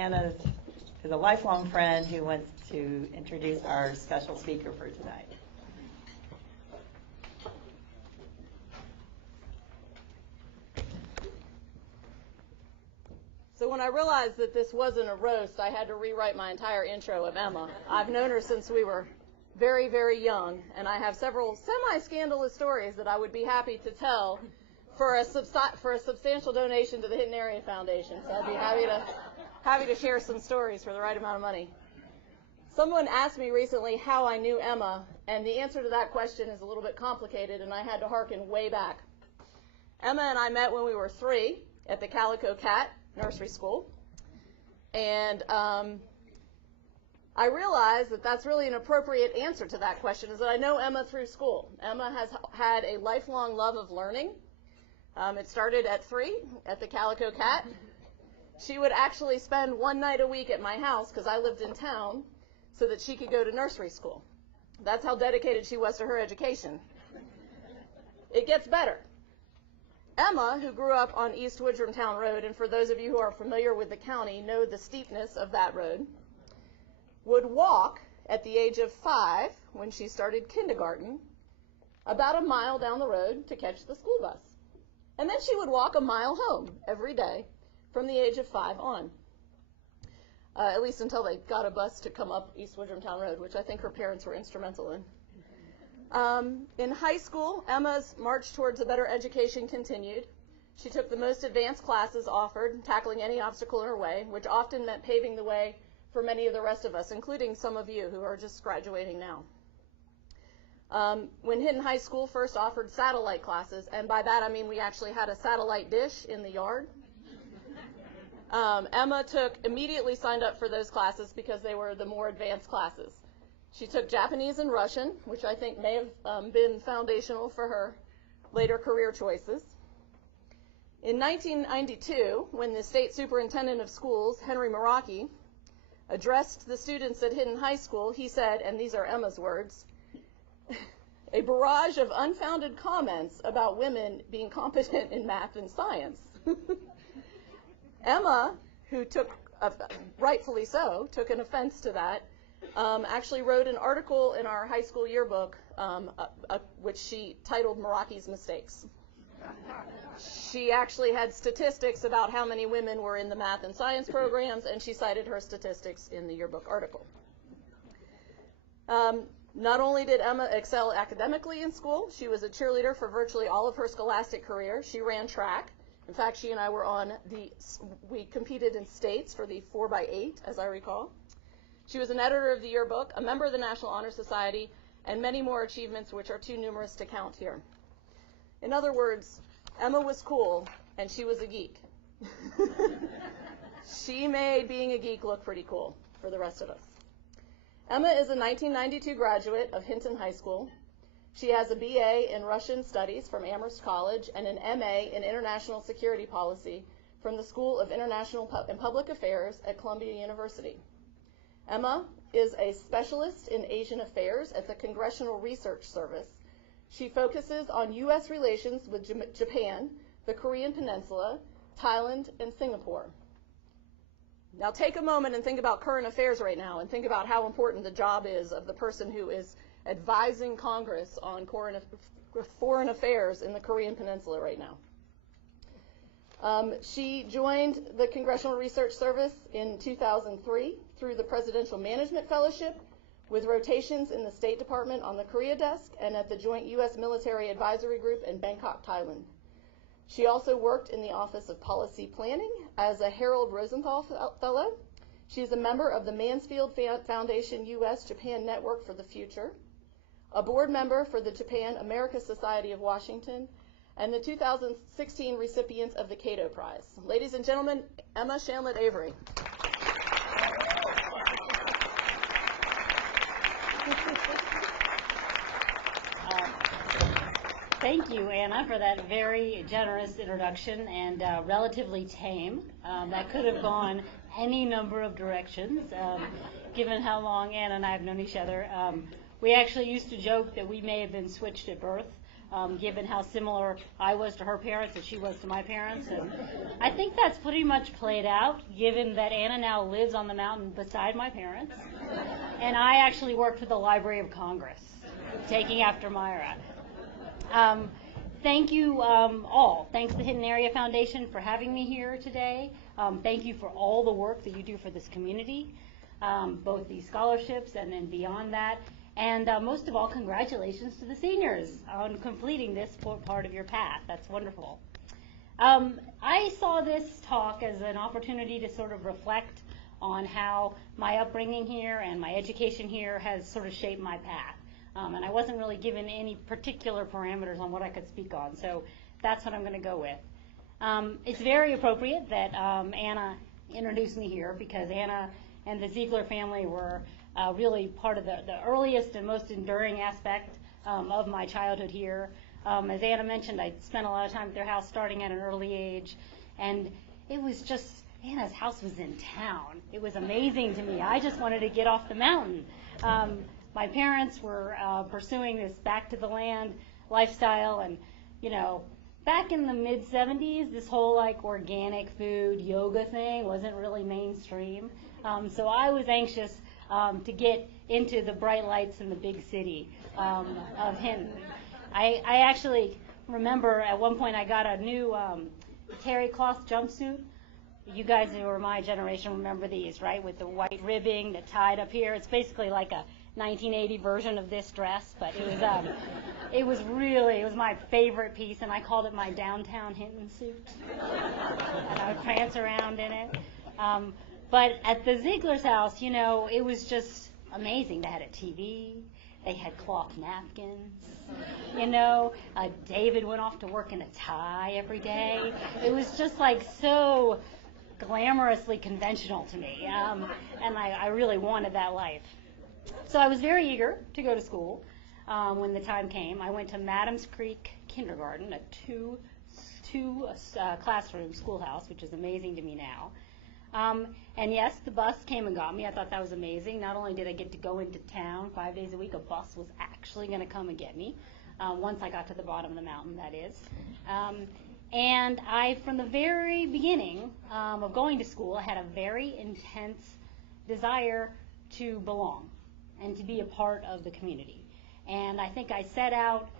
Anna is a lifelong friend who wants to introduce our special speaker for tonight. So when I realized that this wasn't a roast, I had to rewrite my entire intro of Emma. I've known her since we were very, very young, and I have several semi-scandalous stories that I would be happy to tell for a substantial donation to the Hinton Area Foundation. So I'd be happy to share some stories for the right amount of money. Someone asked me recently how I knew Emma, and the answer to that question is a little bit complicated, and I had to hearken way back. Emma and I met when we were 3 at the Calico Cat nursery school, and I realized that that's really an appropriate answer to that question, is that I know Emma through school. Emma has had a lifelong love of learning. It started at 3 at the Calico Cat. She would actually spend one night a week at my house because I lived in town so that she could go to nursery school. That's how dedicated she was to her education. It gets better. Emma, who grew up on East Woodrum Road, and for those of you who are familiar with the county know the steepness of that road, would walk at the age of 5, when she started kindergarten, about a mile down the road to catch the school bus. And then she would walk a mile home every day from the age of 5 on, at least until they got a bus to come up East Woodrum Road, which I think her parents were instrumental in. In high school, Emma's march towards a better education continued. She took the most advanced classes offered, tackling any obstacle in her way, which often meant paving the way for many of the rest of us, including some of you who are just graduating now. When Hinton High School first offered satellite classes, and by that I mean we actually had a satellite dish in the yard, Emma immediately signed up for those classes because they were the more advanced classes. She took Japanese and Russian, which I think may have been foundational for her later career choices. In 1992, when the state superintendent of schools, Henry Meraki, addressed the students at Hinton High School, he said, and these are Emma's words, "A barrage of unfounded comments about women being competent in math and science." Emma, who rightfully so, took an offense to that, actually wrote an article in our high school yearbook, which she titled Meraki's Mistakes. She actually had statistics about how many women were in the math and science programs, and she cited her statistics in the yearbook article. Not only did Emma excel academically in school, she was a cheerleader for virtually all of her scholastic career. She ran track. In fact, she and I were we competed in states for the 4x8, as I recall. She was an editor of the yearbook, a member of the National Honor Society, and many more achievements which are too numerous to count here. In other words, Emma was cool, and she was a geek. She made being a geek look pretty cool for the rest of us. Emma is a 1992 graduate of Hinton High School. She has a BA in Russian Studies from Amherst College and an MA in International Security Policy from the School of International and Public Affairs at Columbia University. Emma is a specialist in Asian affairs at the Congressional Research Service. She focuses on U.S. relations with Japan, the Korean Peninsula, Thailand, and Singapore. Now take a moment and think about current affairs right now, and think about how important the job is of the person who is advising Congress on foreign affairs in the Korean Peninsula right now. She joined the Congressional Research Service in 2003 through the Presidential Management Fellowship, with rotations in the State Department on the Korea desk and at the Joint U.S. Military Advisory Group in Bangkok, Thailand. She also worked in the Office of Policy Planning as a Harold Rosenthal Fellow. She is a member of the Mansfield Foundation U.S.-Japan Network for the Future, a board member for the Japan-America Society of Washington, and the 2016 recipient of the Cato Prize. Ladies and gentlemen, Emma Chanlett-Avery. Thank you, Anna, for that very generous introduction and relatively tame. That could have gone any number of directions, given how long Anna and I have known each other. We actually used to joke that we may have been switched at birth. given how similar I was to her parents and she was to my parents. And I think that's pretty much played out, given that Anna now lives on the mountain beside my parents. And I actually work for the Library of Congress, taking after Myra. Thank you all. Thanks to the Hinton Area Foundation for having me here today. Thank you for all the work that you do for this community, both these scholarships and then beyond that. And most of all, congratulations to the seniors on completing this part of your path. That's wonderful. I saw this talk as an opportunity to sort of reflect on how my upbringing here and my education here has sort of shaped my path. And I wasn't really given any particular parameters on what I could speak on, so that's what I'm going to go with. It's very appropriate that Anna introduced me here, because Anna and the Ziegler family were really part of the earliest and most enduring aspect of my childhood here. As Anna mentioned, I spent a lot of time at their house starting at an early age, and it was just, Anna's house was in town. It was amazing to me. I just wanted to get off the mountain. My parents were pursuing this back to the land lifestyle, and back in the mid-'70s, this whole like organic food yoga thing wasn't really mainstream. So I was anxious to get into the bright lights in the big city of Hinton. I actually remember at one point I got a new terry cloth jumpsuit. You guys who are my generation remember these, right? With the white ribbing that tied up here. It's basically like a 1980 version of this dress, but it was my favorite piece, and I called it my downtown Hinton suit. And I would prance around in it. But at the Ziegler's house, it was just amazing. They had a TV. They had cloth napkins. David went off to work in a tie every day. It was just like so glamorously conventional to me, and I really wanted that life. So I was very eager to go to school when the time came. I went to Madams Creek Kindergarten, a two classroom schoolhouse, which is amazing to me now. And yes, the bus came and got me. I thought that was amazing. Not only did I get to go into town 5 days a week, a bus was actually going to come and get me once I got to the bottom of the mountain, that is. And I, from the very beginning of going to school, I had a very intense desire to belong and to be a part of the community. And I think I set out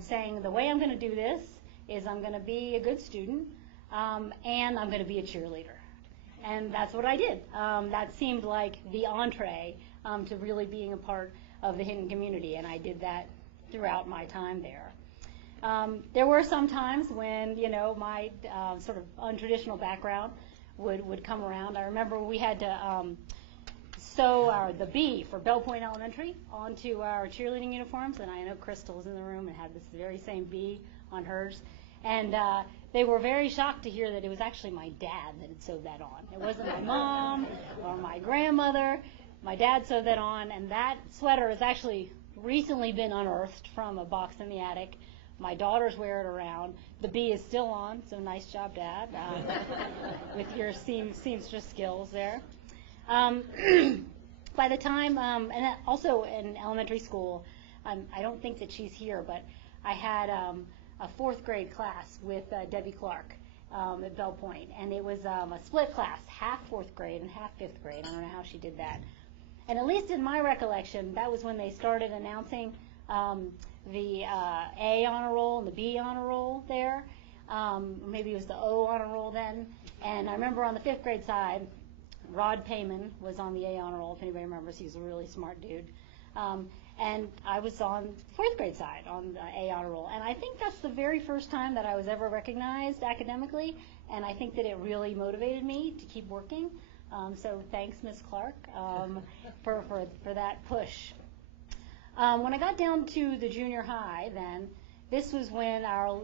saying the way I'm going to do this is I'm going to be a good student and I'm going to be a cheerleader. And that's what I did. That seemed like the entree to really being a part of the Hinton community, and I did that throughout my time there. There were some times when, my sort of untraditional background would come around. I remember we had to sew the B for Bell Point Elementary onto our cheerleading uniforms, and I know Crystal was in the room and had this very same B on hers. And they were very shocked to hear that it was actually my dad that had sewed that on. It wasn't my mom or my grandmother. My dad sewed that on, and that sweater has actually recently been unearthed from a box in the attic. My daughters wear it around. The B is still on, so nice job, Dad, with your seamstress skills there. By the time, and also in elementary school, I don't think that she's here, but I had a fourth grade class with Debbie Clark at Bell Point, and it was a split class, half fourth grade and half fifth grade. I don't know how she did that. And at least in my recollection, that was when they started announcing the A honor roll and the B honor roll there. Maybe it was the O honor roll then. And I remember on the fifth grade side, Rod Payman was on the A honor roll, if anybody remembers. He was a really smart dude. And I was on the fourth grade side on the A honor roll. And I think that's the very first time that I was ever recognized academically, and I think that it really motivated me to keep working. So thanks, Ms. Clark, for that push. When I got down to the junior high then, this was when our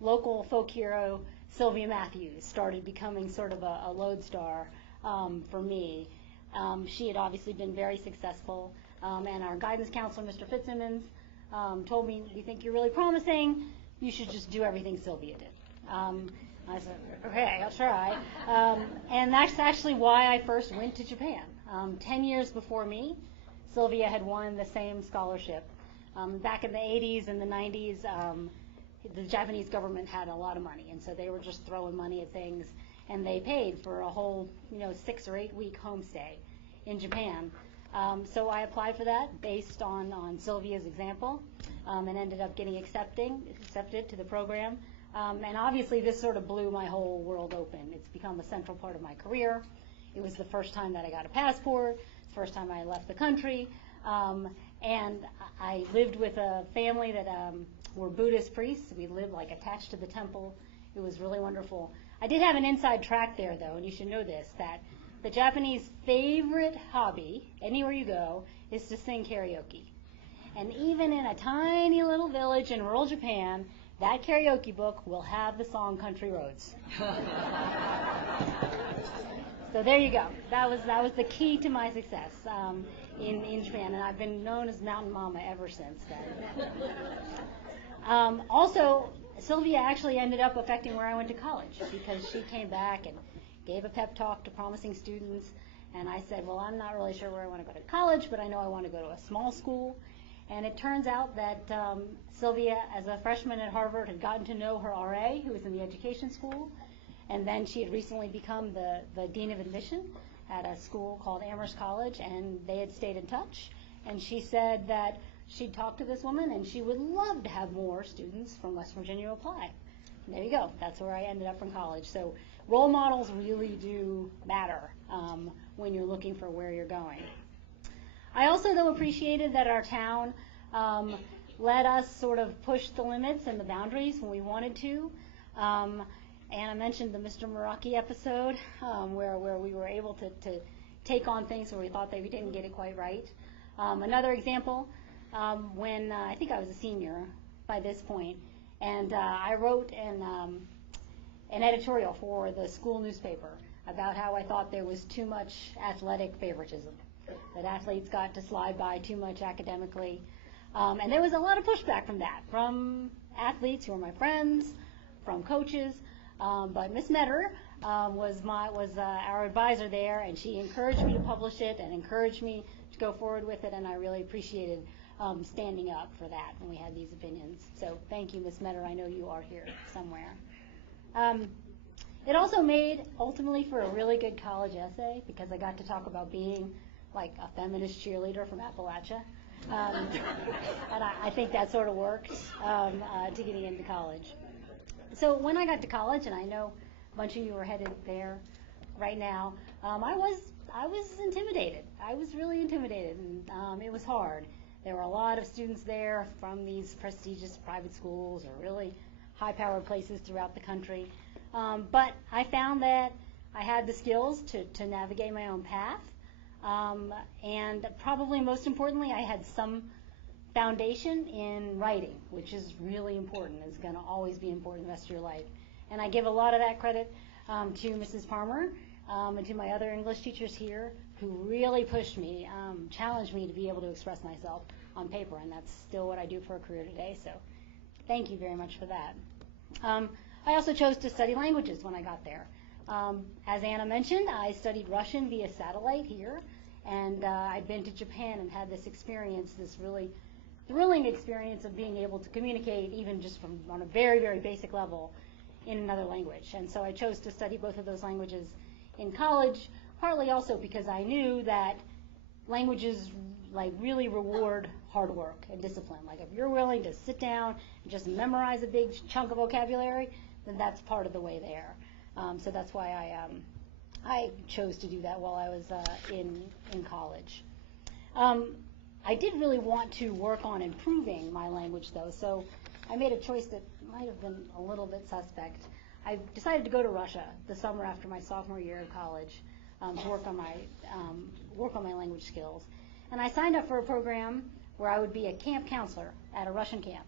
local folk hero, Sylvia Matthews, started becoming sort of a lodestar for me. She had obviously been very successful. And our guidance counselor, Mr. Fitzsimmons, told me, we think you're really promising, you should just do everything Sylvia did. I said, okay, I'll try. And that's actually why I first went to Japan. 10 years before me, Sylvia had won the same scholarship Back in the 80s and the 90s, the Japanese government had a lot of money, and so they were just throwing money at things, and they paid for a whole 6 or 8 week homestay in Japan. So I applied for that based on Sylvia's example, and ended up getting accepted to the program. And obviously this sort of blew my whole world open. It's become a central part of my career. It was the first time that I got a passport, first time I left the country, and I lived with a family that were Buddhist priests. We lived like attached to the temple. It was really wonderful. I did have an inside track there though, and you should know this, that the Japanese favorite hobby, anywhere you go, is to sing karaoke. And even in a tiny little village in rural Japan, that karaoke book will have the song Country Roads. So there you go. That was the key to my success in Japan, and I've been known as Mountain Mama ever since then. Also, Sylvia actually ended up affecting where I went to college, because she came back and gave a pep talk to promising students, and I said, well, I'm not really sure where I want to go to college, but I know I want to go to a small school. And it turns out that Sylvia, as a freshman at Harvard, had gotten to know her RA, who was in the education school, and then she had recently become the dean of admission at a school called Amherst College, and they had stayed in touch. And she said that she'd talked to this woman, and she would love to have more students from West Virginia apply. And there you go. That's where I ended up from college. So role models really do matter when you're looking for where you're going. I also, though, appreciated that our town let us sort of push the limits and the boundaries when we wanted to. And I mentioned the Mr. Meraki episode, where we were able to take on things where we thought that we didn't get it quite right. Another example, when I think I was a senior by this point, and I wrote an editorial for the school newspaper about how I thought there was too much athletic favoritism, that athletes got to slide by too much academically. And there was a lot of pushback from that, from athletes who were my friends, from coaches. But Miss Metter was our advisor there, and she encouraged me to publish it and encouraged me to go forward with it, and I really appreciated standing up for that when we had these opinions. So thank you, Miss Metter. I know you are here somewhere. It also made, ultimately, for a really good college essay, because I got to talk about being like a feminist cheerleader from Appalachia. And I think that sort of worked to getting into college. So when I got to college, and I know a bunch of you are headed there right now, I was intimidated. I was really intimidated, and it was hard. There were a lot of students there from these prestigious private schools or really high-powered places throughout the country. But I found that I had the skills to navigate my own path. And probably most importantly, I had some foundation in writing, which is really important. It's going to always be important the rest of your life. And I give a lot of that credit to Mrs. Palmer and to my other English teachers here, who really pushed me, challenged me to be able to express myself on paper, and that's still what I do for a career today. So thank you very much for that. I also chose to study languages when I got there. As Anna mentioned, I studied Russian via satellite here, and I'd been to Japan and had this experience, this really thrilling experience of being able to communicate even just from on a very, very basic level in another language. And so I chose to study both of those languages in college, partly also because I knew that languages like really reward hard work and discipline. Like if you're willing to sit down and just memorize a big chunk of vocabulary, then that's part of the way there. So that's why I chose to do that while I was in college. I did really want to work on improving my language, though, so I made a choice that might have been a little bit suspect. I decided to go to Russia the summer after my sophomore year of college to work on my language skills. And I signed up for a program where I would be a camp counselor at a Russian camp.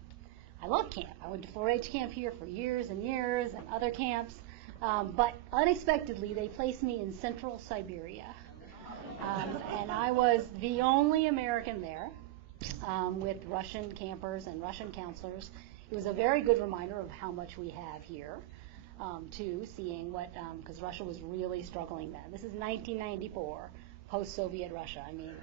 I love camp. I went to 4-H camp here for years and years and other camps. But unexpectedly, they placed me in central Siberia. And I was the only American there with Russian campers and Russian counselors. It was a very good reminder of how much we have here, too, seeing what, because Russia was really struggling then. This is 1994, post-Soviet Russia. I mean,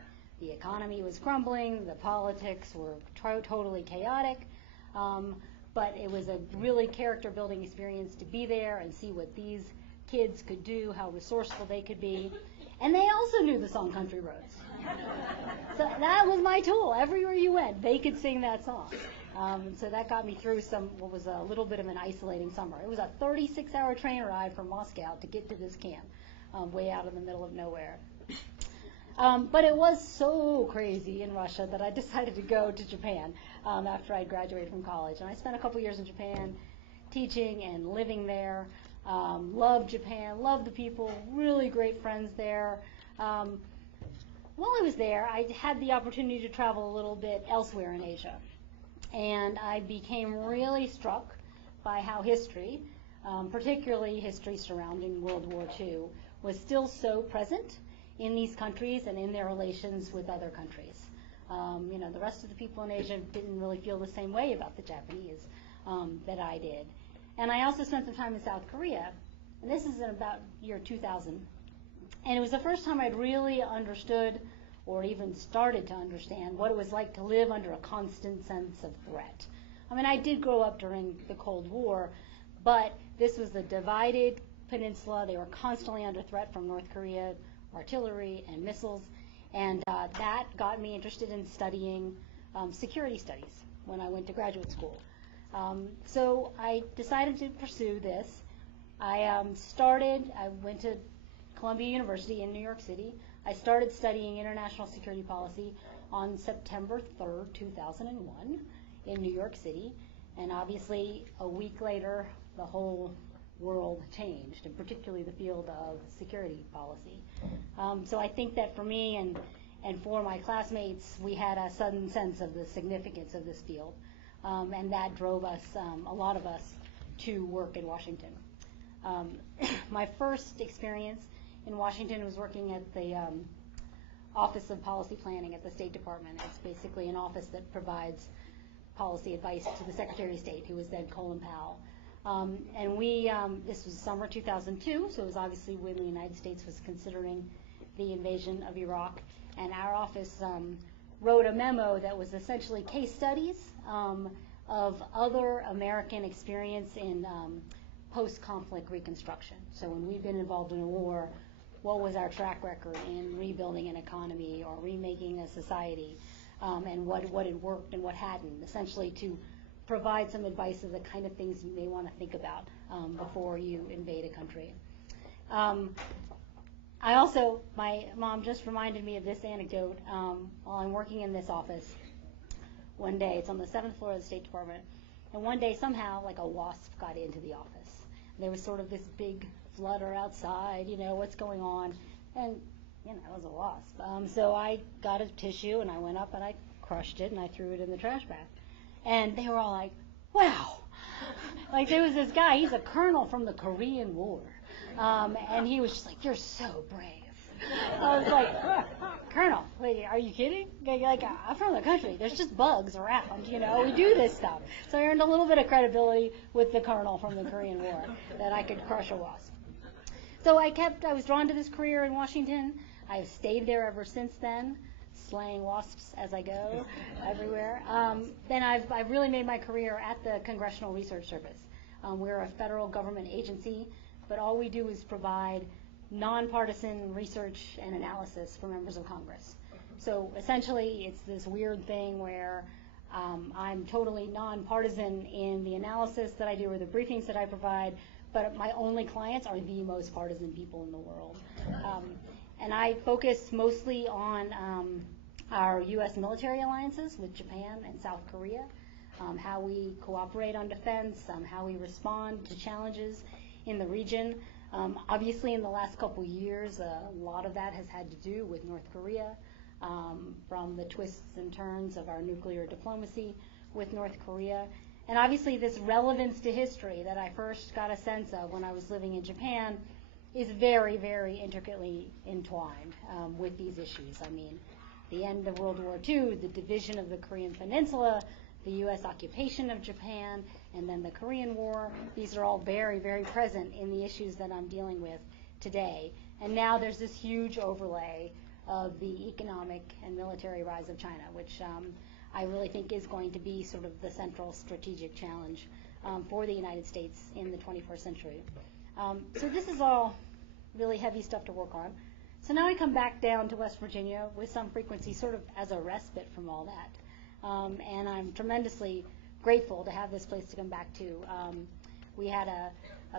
The economy was crumbling, the politics were totally chaotic, but it was a really character-building experience to be there and see what these kids could do, how resourceful they could be. And they also knew the song Country Roads. So that was my tool. Everywhere you went, they could sing that song. So that got me through what was a little bit of an isolating summer. It was a 36-hour train ride from Moscow to get to this camp, way out in the middle of nowhere. But it was so crazy in Russia that I decided to go to Japan after I graduated from college. And I spent a couple years in Japan teaching and living there. Loved Japan, loved the people, really great friends there. While I was there, I had the opportunity to travel a little bit elsewhere in Asia. And I became really struck by how history, particularly history surrounding World War II, was still so present in these countries and in their relations with other countries. The rest of the people in Asia didn't really feel the same way about the Japanese that I did. And I also spent some time in South Korea, and this is in about year 2000. And it was the first time I'd really understood or even started to understand what it was like to live under a constant sense of threat. I mean, I did grow up during the Cold War, but this was a divided peninsula. They were constantly under threat from North Korea, artillery and missiles, and that got me interested in studying security studies when I went to graduate school. So I decided to pursue this. I went to Columbia University in New York City. I started studying international security policy on September 3rd, 2001 in New York City. And obviously, a week later, the whole world changed, and particularly the field of security policy. So I think that for me and for my classmates, we had a sudden sense of the significance of this field. And that drove us, a lot of us, to work in Washington. My first experience in Washington was working at the Office of Policy Planning at the State Department. It's basically an office that provides policy advice to the Secretary of State, who was then Colin Powell. And this was summer 2002, so it was obviously when the United States was considering the invasion of Iraq. And our office wrote a memo that was essentially case studies of other American experience in post-conflict reconstruction. So when we've been involved in a war, what was our track record in rebuilding an economy or remaking a society, and what had worked and what hadn't, essentially to provide some advice of the kind of things you may want to think about before you invade a country. My mom just reminded me of this anecdote while I'm working in this office. One day, it's on the 7th floor of the State Department, and one day somehow like a wasp got into the office. There was sort of this big flutter outside, what's going on, and it was a wasp. So I got a tissue and I went up and I crushed it and I threw it in the trash bag. And they were all like, wow. Like there was this guy, he's a colonel from the Korean War. And he was just like, you're so brave. I was like, Colonel, wait, are you kidding? Like, I'm from the country. There's just bugs around, we do this stuff. So I earned a little bit of credibility with the colonel from the Korean War that I could crush a wasp. So I was drawn to this career in Washington. I've stayed there ever since then, slaying wasps as I go everywhere. Then I've really made my career at the Congressional Research Service. We're a federal government agency, but all we do is provide nonpartisan research and analysis for members of Congress. So essentially, it's this weird thing where I'm totally nonpartisan in the analysis that I do or the briefings that I provide, but my only clients are the most partisan people in the world. And I focus mostly on our U.S. military alliances with Japan and South Korea, how we cooperate on defense, how we respond to challenges in the region. Obviously, in the last couple years, a lot of that has had to do with North Korea, from the twists and turns of our nuclear diplomacy with North Korea. And obviously, this relevance to history that I first got a sense of when I was living in Japan is very, very intricately entwined with these issues. I mean, the end of World War II, the division of the Korean Peninsula, the U.S. occupation of Japan, and then the Korean War. These are all very, very present in the issues that I'm dealing with today. And now there's this huge overlay of the economic and military rise of China, which I really think is going to be sort of the central strategic challenge for the United States in the 21st century. So this is all really heavy stuff to work on. So now I come back down to West Virginia with some frequency, sort of as a respite from all that. And I'm tremendously grateful to have this place to come back to. We had a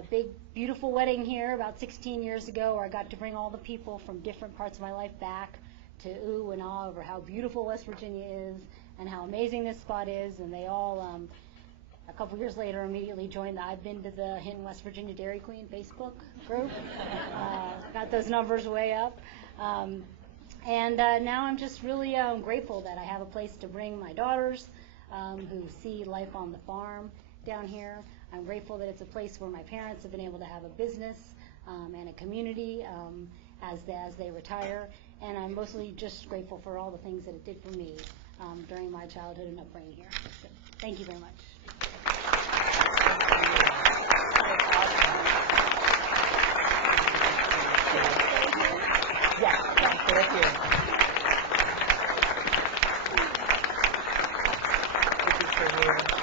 big, beautiful wedding here about 16 years ago where I got to bring all the people from different parts of my life back to ooh and ah over how beautiful West Virginia is and how amazing this spot is. And they all, a couple years later, immediately joined I've been to the Hinton, West Virginia Dairy Queen Facebook group. Got those numbers way up. And now I'm just really grateful that I have a place to bring my daughters who see life on the farm down here. I'm grateful that it's a place where my parents have been able to have a business and a community as they retire. And I'm mostly just grateful for all the things that it did for me during my childhood and upbringing here. So, thank you very much. Yes, thank you. This is for you.